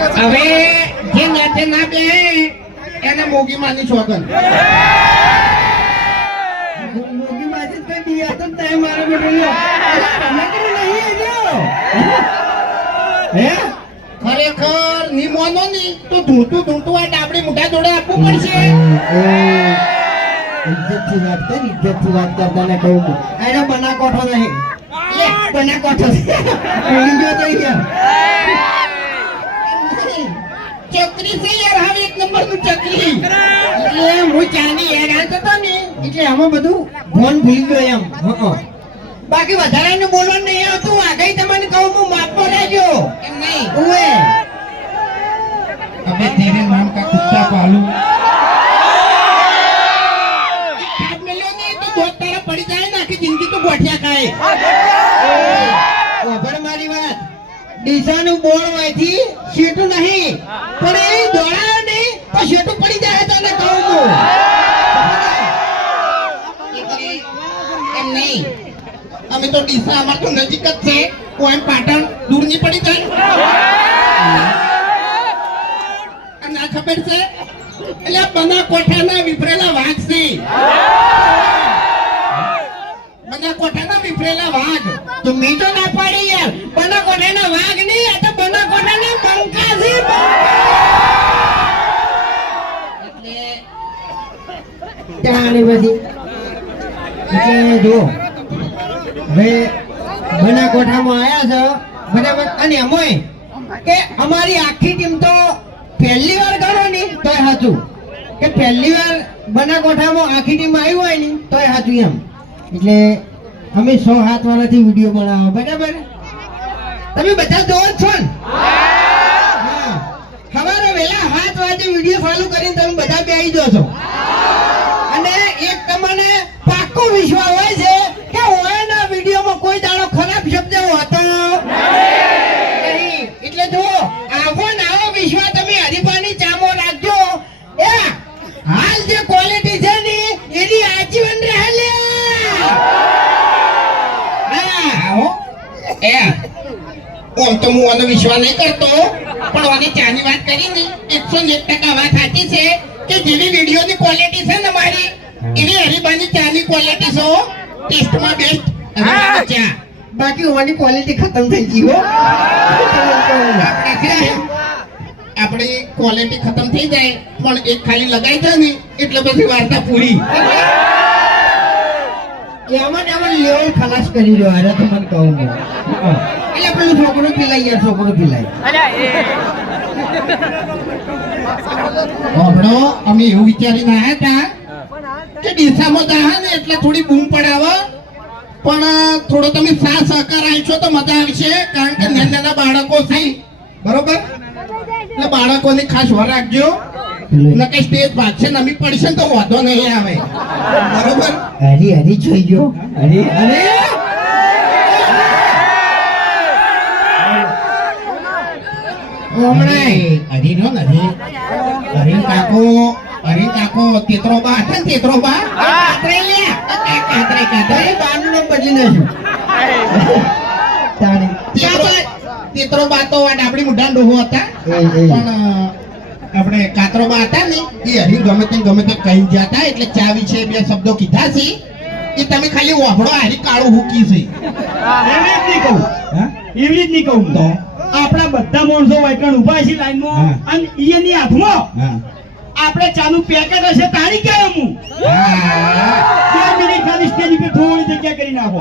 હવે જે નાચે ના બે એને મોગી માની છોકન મોગી માજી કઈ દિયા તો તય મારો બેટો નહીં હે ખરેખર ની મોનો ની તો ધૂંટું આ ડાબડી મોઢા જોડે આપવું પડશે. ઇજ્જતથી વાત કરતા ને કહું એનો બના કોઠો નહીં બના કોઠો બીજો તો ચકરી છે યાર, હવે એક નંબર નું ચકરી. એટલે હું ચાની હેરાન થતો ને એટલે આમાં બધું ફોન ભૂલી ગયો એમ. બાકી વધારે ને બોલવાનું નહીં આવતું. આગળ તમને કહું હું માપો રહેજો એમ નહીં. ઓએ અબે તેરે નામ કા કુત્તા પાલू કાટ મેલ્યો ને તો દોત તારા પડી જાય ને આખી જિંદગી તો ગોઠિયા ખાય. ઓભર મારી વાત ડીસાનું બોળ વાયથી શેટું નહીં પણ એ દોડાયો નહીં તો શેટું પડી જાય તને કહું હું. એમ નહીં, અમે તો ડીસા અમાર તો નજીક જ છે, કોઈ પાટણ દૂર નહીં પડી જાય. અને આ ખબર છે એટલે બના કોઠાના વિફરેલા વાઘ છે. બના કોઠાના વિફરેલા વાઘ તો મેં તો ના પાડી યાર. બના કોઠાના વાઘ નહીં, આ તો બના કોઠાના બંકા છે. એટલે જાણે પછી એટલે જો હવે બના કોઠામાં આયા છે બરાબર. અને એમાંય કે અમારી આખી ટીમ તો પહેલી વાર ગણો ને તોય સાચું કે પહેલી વાર બના કોઠામાં આખી ટીમ આવી હોય ને તોય સાચું એમ. એટલે અમે 6-7 વર્ષથી વિડીયો બનાવો બરાબર. તમે બધા જોવો જ છો ને? હા, સવારે વહેલા 7 વાગે વિડીયો ચાલુ કરીને તમે બધા બેસી જાઓ છો. અને એક તમને પાક્કો વિશ્વાસ હોય છે કે ઓયના વિડીયોમાં કોઈ દાડો ખરાબ શબ્દ હોતો નહીં. એટલે જો આવો ને આવો વિશ્વાસ તમે હરીફાની ચામો રાખજો. એ હાલ જે ક્વોલિટી છે ને એની આજીવન રહે લે. આવો એ ઓમ તો હું આનો વિશ્વાસ નહીં કરતો, પણ આની ચાની વાત કરી ને 101% વાત સાચી છે કે જેવી વિડીયોની ક્વોલિટી છે ને મારી એવી હરીબાની ચાની ક્વોલિટી છે. ટેસ્ટમાં બેસ્ટ હરીબાની ચા. બાકી ઓની ક્વોલિટી ખતમ થઈ ગઈ હો. આપણી ક્વોલિટી ખતમ થઈ જાય પણ એક ખાલી લગાઈ જાય ને એટલે પછી વાર્તા પૂરી. એમાં ને આમાં લેવલ ખલાસ કરી રહ્યો હારે તો મને કહું હું. એટલે પેલું છોકરું પીલાય યાર, છોકરું પીલાય. હમણો અમે એવું વિચારીને આવ્યા હતા કે ડીસામાં જાહે ને એટલે થોડી બૂમ પડાવો, પણ થોડો તમે સાથ સહકાર આપશો તો મજા આવશે. કારણ કે નાના બાળકો છે બરોબર, એટલે બાળકોની ખાસ વાર રાખજો. નકે સ્ટેજ ભાગશે નમી પડશે ને તો વાંધો નહીં આવે બરોબર. હરી હરી જોઈ ગયો. હરી અરે હરી કાકો તેતરો બા હતા ને તેતરો બા બારનું નામ બદલી નાખ્યું. તેતરો બા તો ડાબડી મુઢા ડોહો હતા, પણ આપણે કાતરો બા હતા ને એ હરી ગમે તે કહી જતા એટલે ચા વિશે 2 શબ્દો કીધા છે. એ તમે ખાલી વાપડો હારી કાળું હુકી છે. એવી જ નહીં કહું તો આપણા બધા માણસો વાયકણ ઉભા છે લાઈનમાં અને એની હાથમાં આપણે ચાનું પેકેટ હશે તારી કે હું 2 મિનિટ ખાલી સ્ટેજ પર થોડી જગ્યા કરી નાખો.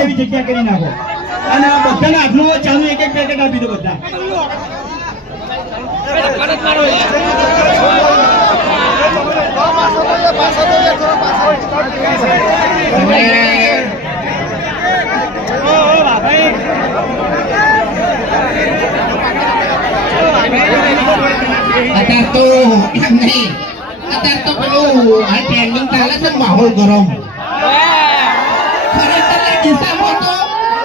એવી જગ્યા કરી નાખો અને આ બધાના હાથમાં ચાનું એક પેકેટ આપી દો બધા. અત્યારે તો પેલું આ ટ્રેન્ડિંગ ચાલે છે માહોલ ગરમ. ખરેખર ડીસામાં તો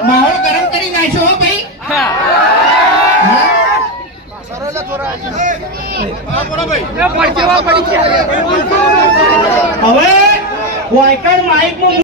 માહોલ ગરમ કરી નાખ્યો હો ભાઈ. હવે વાયકણ માઇકમાં